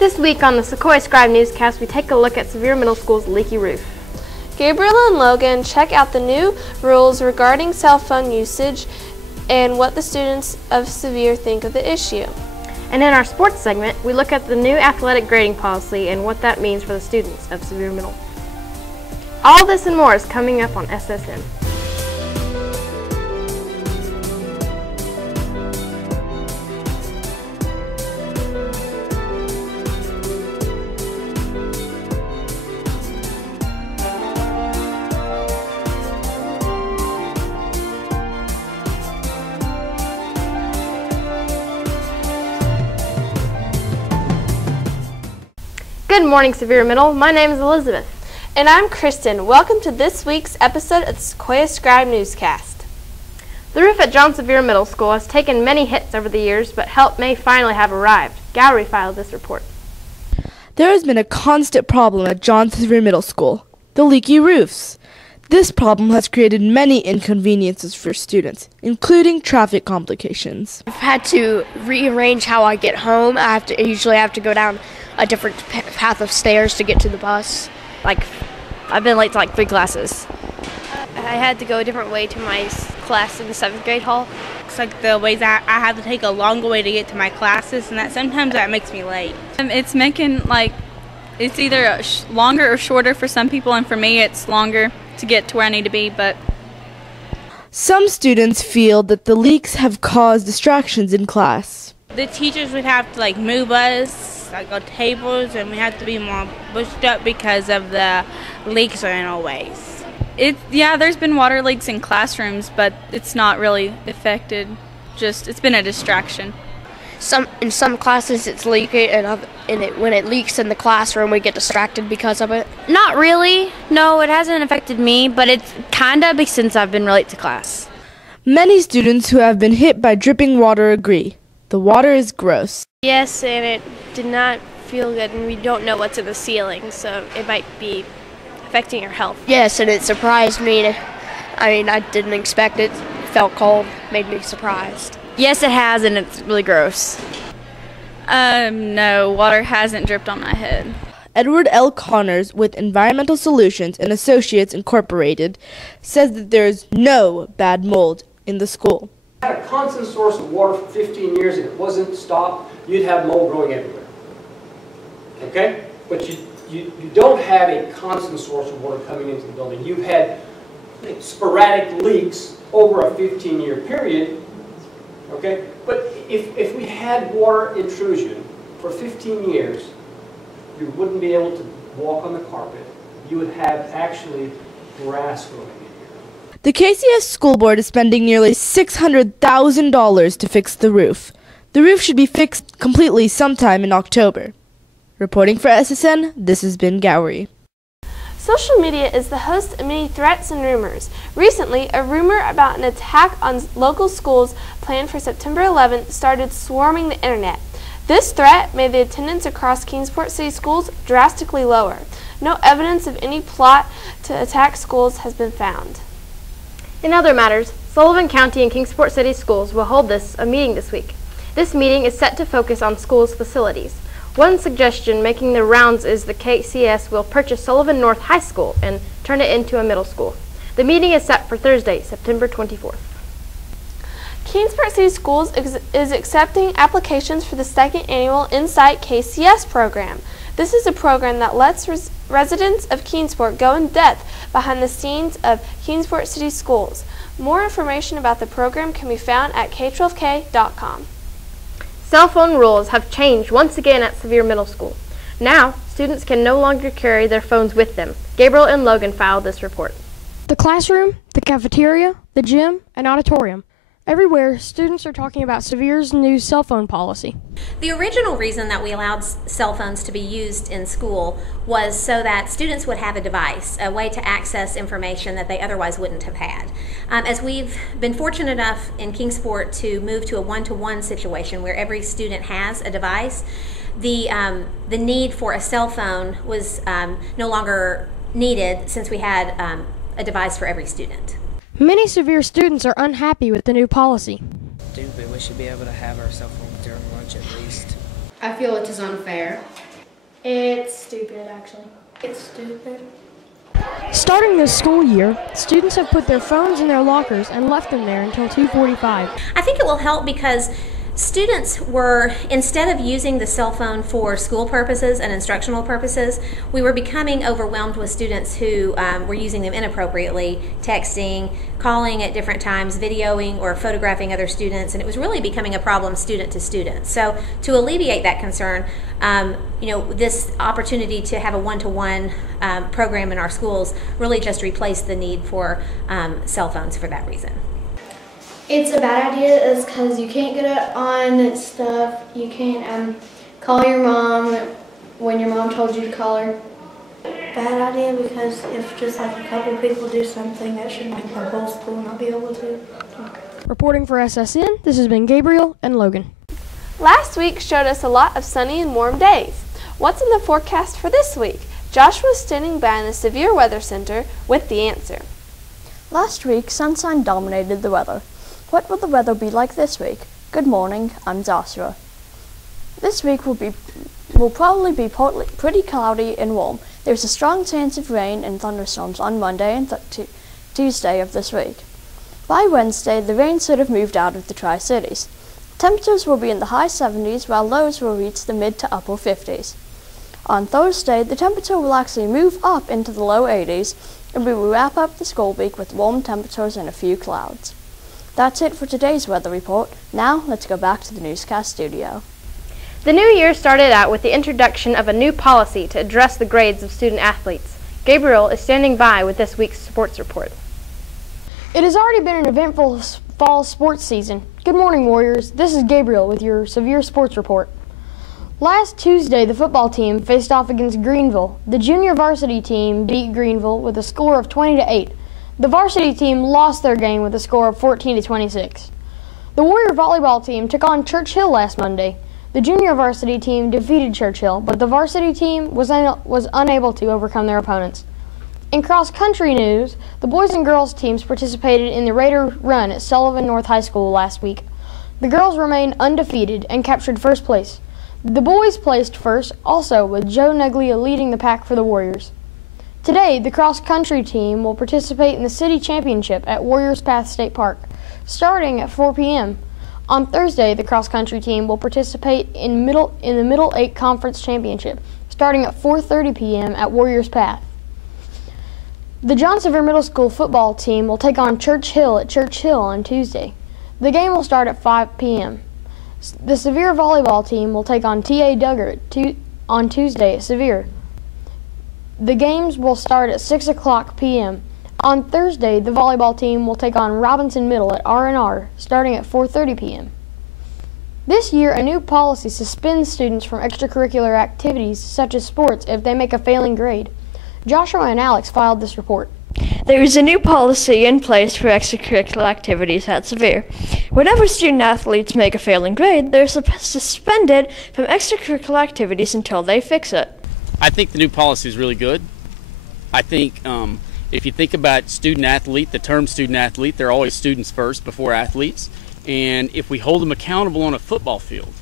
This week on the Sequoyah Scribe Newscast, we take a look at Sevier Middle School's leaky roof. Gabriel and Logan check out the new rules regarding cell phone usage and what the students of Sevier think of the issue. And in our sports segment, we look at the new athletic grading policy and what that means for the students of Sevier Middle. All this and more is coming up on SSN. Good morning, Sevier Middle. My name is Elizabeth. And I'm Kristin. Welcome to this week's episode of the Sequoyah Scribe Newscast. The roof at John Sevier Middle School has taken many hits over the years, but help may finally have arrived. Gabriel filed this report. There has been a constant problem at John Sevier Middle School, the leaky roofs. This problem has created many inconveniences for students, including traffic complications. I've had to rearrange how I get home. I usually have to go down a different path of stairs to get to the bus. I've been late to 3 classes. I had to go a different way to my class in the 7th grade hall. It's like the ways I have to take a longer way to get to my classes, and that sometimes that makes me late. It's making it's either longer or shorter for some people, and for me it's longer to get to where I need to be. But some students feel that the leaks have caused distractions in class. The teachers would have to move us on tables, and we have to be more pushed up because of the leaks are in our ways. There's been water leaks in classrooms, but it's not really affected. It's been a distraction. In some classes it's leaking, and when it leaks in the classroom we get distracted because of it. Not really. No, it hasn't affected me, but it's kind of since I've been late to class. Many students who have been hit by dripping water agree. The water is gross. Yes, and it did not feel good, and we don't know what's in the ceiling, so it might be affecting your health. Yes, and it surprised me. I didn't expect it. It felt cold, made me surprised. Yes, it has, and it's really gross. No, water hasn't dripped on my head. Edward L. Connors with Environmental Solutions and Associates Incorporated says that there is no bad mold in the school. If you had a constant source of water for 15 years and it wasn't stopped, you'd have mold growing everywhere. Okay? But you don't have a constant source of water coming into the building. You've had sporadic leaks over a 15-year period. Okay? But if we had water intrusion for 15 years, you wouldn't be able to walk on the carpet. You would have actually grass growing in here. The KCS school board is spending nearly $600,000 to fix the roof. The roof should be fixed completely sometime in October. Reporting for SSN, this has been Gabriel. Social media is the host of many threats and rumors. Recently, a rumor about an attack on local schools planned for September 11th started swarming the internet. This threat made the attendance across Kingsport City schools drastically lower. No evidence of any plot to attack schools has been found. In other matters, Sullivan County and Kingsport City schools will hold a meeting this week. This meeting is set to focus on schools' facilities. One suggestion making the rounds is the KCS will purchase Sullivan North High School and turn it into a middle school. The meeting is set for Thursday, September 24th. Kingsport City Schools is accepting applications for the 2nd annual Insight KCS program. This is a program that lets residents of Kingsport go in depth behind the scenes of Kingsport City Schools. More information about the program can be found at k12k.com. Cell phone rules have changed once again at Sevier Middle School. Now, students can no longer carry their phones with them. Gabriel and Logan filed this report. The classroom, the cafeteria, the gym, and auditorium. Everywhere, students are talking about Sevier's new cell phone policy. The original reason that we allowed cell phones to be used in school was so that students would have a device, a way to access information that they otherwise wouldn't have had. As we've been fortunate enough in Kingsport to move to a one-to-one situation where every student has a device, the need for a cell phone was no longer needed since we had a device for every student. Many Sevier students are unhappy with the new policy. Stupid. We should be able to have our cell phones during lunch at least. I feel it is unfair. It's stupid, actually. It's stupid. Starting this school year, students have put their phones in their lockers and left them there until 2:45. I think it will help because students were, instead of using the cell phone for school purposes and instructional purposes, we were becoming overwhelmed with students who were using them inappropriately, texting, calling at different times, videoing or photographing other students, and it was really becoming a problem student to student. So to alleviate that concern, this opportunity to have a one-to-one program in our schools really just replaced the need for cell phones for that reason. It's a bad idea is because you can't get it on stuff. You can't call your mom when your mom told you to call her. Bad idea because if just like a couple people do something, that should make the whole school not be able to. Reporting for SSN, this has been Gabriel and Logan. Last week showed us a lot of sunny and warm days. What's in the forecast for this week? Joshua is standing by in the Sevier Weather Center with the answer. Last week, sunshine dominated the weather. What will the weather be like this week? Good morning, I'm Joshua. This week will probably be pretty cloudy and warm. There's a strong chance of rain and thunderstorms on Monday and Tuesday of this week. By Wednesday, the rain should have moved out of the Tri-Cities. Temperatures will be in the high 70s while lows will reach the mid to upper 50s. On Thursday, the temperature will actually move up into the low 80s and we will wrap up the school week with warm temperatures and a few clouds. That's it for today's weather report. Now, let's go back to the newscast studio. The new year started out with the introduction of a new policy to address the grades of student athletes. Gabriel is standing by with this week's sports report. It has already been an eventful fall sports season. Good morning, Warriors. This is Gabriel with your Sevier Sports Report. Last Tuesday, the football team faced off against Greenville. The junior varsity team beat Greenville with a score of 20-8. The varsity team lost their game with a score of 14-26. The Warrior volleyball team took on Churchill last Monday. The junior varsity team defeated Churchill, but the varsity team was unable to overcome their opponents. In cross-country news, the boys and girls teams participated in the Raider Run at Sullivan North High School last week. The girls remained undefeated and captured first place. The boys placed first, also with Joe Neglia leading the pack for the Warriors. Today, the cross-country team will participate in the city championship at Warriors Path State Park, starting at 4 p.m. On Thursday, the cross-country team will participate in the Middle 8 Conference Championship, starting at 4:30 p.m. at Warriors Path. The Sevier Middle School football team will take on Churchill at Churchill on Tuesday. The game will start at 5 p.m. The Sevier volleyball team will take on T.A. Duggar on Tuesday at Sevier. The games will start at 6 o'clock p.m. On Thursday, the volleyball team will take on Robinson Middle at R&R, starting at 4:30 p.m. This year, a new policy suspends students from extracurricular activities such as sports if they make a failing grade. Joshua and Alex filed this report. There is a new policy in place for extracurricular activities at Sevier. Whenever student athletes make a failing grade, they're suspended from extracurricular activities until they fix it. I think the new policy is really good. I think if you think about student athlete, the term student athlete, they're always students first before athletes. And if we hold them accountable on a football field,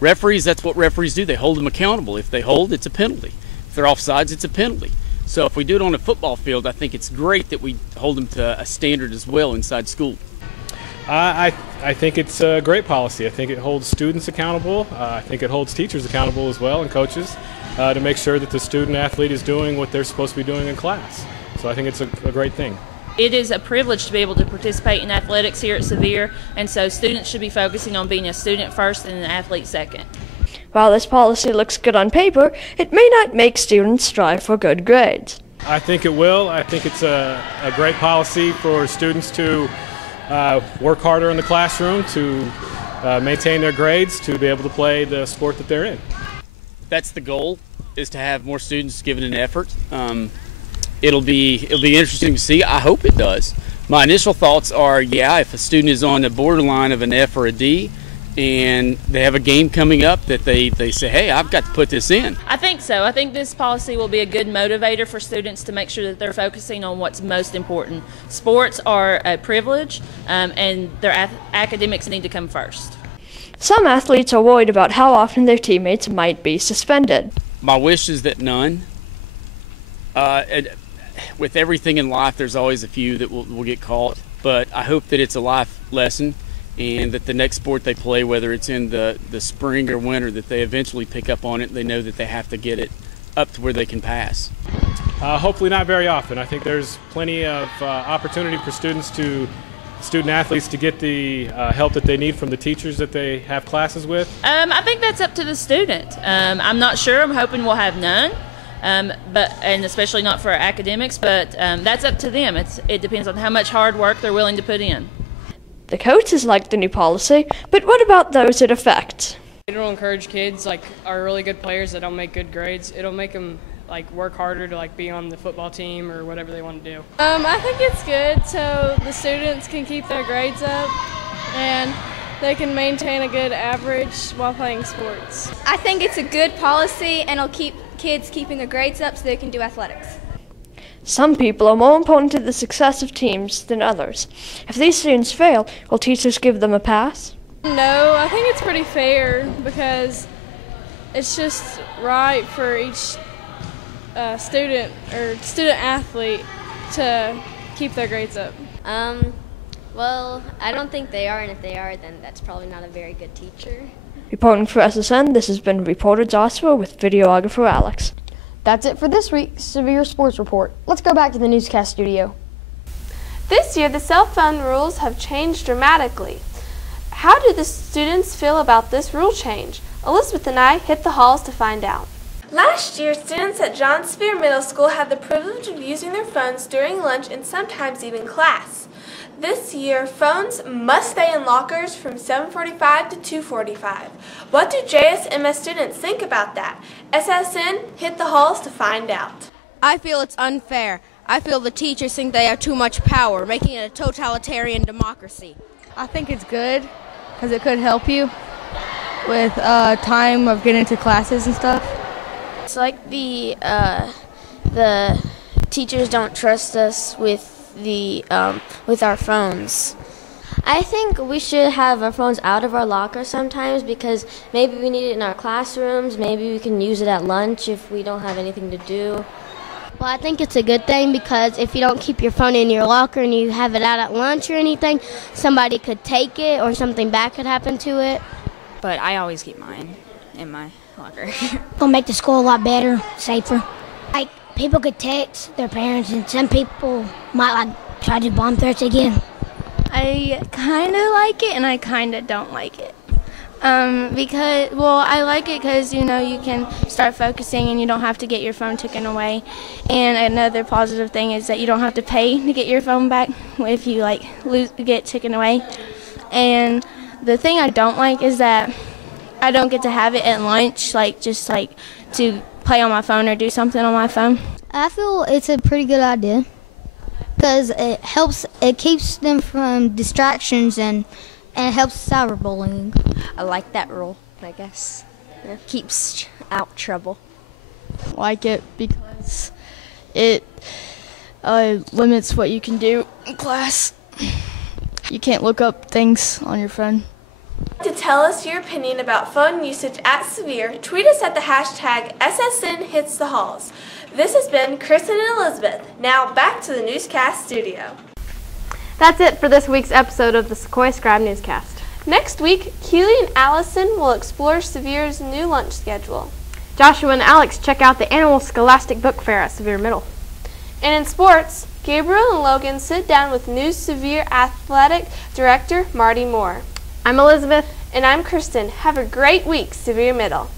referees, that's what referees do. They hold them accountable. If they hold, it's a penalty. If they're offsides, it's a penalty. So if we do it on a football field, I think it's great that we hold them to a standard as well inside school. I think it's a great policy. I think it holds students accountable. I think it holds teachers accountable as well and coaches to make sure that the student athlete is doing what they're supposed to be doing in class. So I think it's a great thing. It is a privilege to be able to participate in athletics here at Sevier, and so students should be focusing on being a student first and an athlete second. While this policy looks good on paper, it may not make students strive for good grades. I think it will. I think it's a great policy for students to work harder in the classroom, to maintain their grades, to be able to play the sport that they're in. That's the goal, is to have more students giving an effort. It'll be interesting to see. I hope it does. My initial thoughts are, yeah, if a student is on the borderline of an F or a D and they have a game coming up that they say, hey, I've got to put this in. I think so. I think this policy will be a good motivator for students to make sure that they're focusing on what's most important. Sports are a privilege, and their academics need to come first. Some athletes are worried about how often their teammates might be suspended. My wish is that none. With everything in life, there's always a few that will get caught, but I hope that it's a life lesson and that the next sport they play, whether it's in the spring or winter, that they eventually pick up on it and they know that they have to get it up to where they can pass. Hopefully not very often. I think there's plenty of opportunity for student athletes to get the help that they need from the teachers that they have classes with. I think that's up to the student. I'm not sure. I'm hoping we'll have none. And especially not for our academics, but that's up to them. It depends on how much hard work they're willing to put in. The coaches like the new policy, but what about those it affects? It'll encourage kids are really good players that don't make good grades. It'll make them work harder to be on the football team or whatever they want to do. I think it's good so the students can keep their grades up and they can maintain a good average while playing sports. I think it's a good policy and it'll keep kids keeping their grades up so they can do athletics. Some people are more important to the success of teams than others. If these students fail, will teachers give them a pass? No, I think it's pretty fair because it's just right for each student or student athlete to keep their grades up. Well, I don't think they are, and if they are, then that's probably not a very good teacher. Reporting for SSN, this has been reporter Joshua with videographer Alex. That's it for this week's Sevier Sports Report. Let's go back to the newscast studio. This year, the cell phone rules have changed dramatically. How do the students feel about this rule change? Elizabeth and I hit the halls to find out. Last year, students at Sevier Middle School had the privilege of using their phones during lunch and sometimes even class. This year, phones must stay in lockers from 7:45 to 2:45. What do JSMS students think about that? SSN hit the halls to find out. I feel it's unfair. I feel the teachers think they have too much power, making it a totalitarian democracy. I think it's good because it could help you with time of getting to classes and stuff. It's like the teachers don't trust us with our phones. I think we should have our phones out of our locker sometimes because maybe we need it in our classrooms, maybe we can use it at lunch if we don't have anything to do. Well, I think it's a good thing because if you don't keep your phone in your locker and you have it out at lunch or anything, somebody could take it or something bad could happen to it. But I always keep mine in my locker. It'll make the school a lot better, safer. Like, people could text their parents and some people might try to bomb threats again. I kind of like it and I kind of don't like it. I like it because, you can start focusing and you don't have to get your phone taken away. And another positive thing is that you don't have to pay to get your phone back if you, get taken away. And the thing I don't like is that I don't get to have it at lunch, to play on my phone or do something on my phone. I feel it's a pretty good idea because it keeps them from distractions and helps cyberbullying. I like that rule, I guess. It keeps out trouble. Like it because it limits what you can do in class. You can't look up things on your phone. To tell us your opinion about phone usage at Sevier, tweet us at the hashtag SSNHitsTheHalls. This has been Kristin and Elizabeth. Now back to the newscast studio. That's it for this week's episode of the Sequoyah Scribe Newscast. Next week, Keely and Allison will explore Sevier's new lunch schedule. Joshua and Alex check out the annual Scholastic Book Fair at Sevier Middle. And in sports, Gabriel and Logan sit down with new Sevier Athletic Director Marty Moore. I'm Elizabeth. And I'm Kristin. Have a great week, Sevier Middle.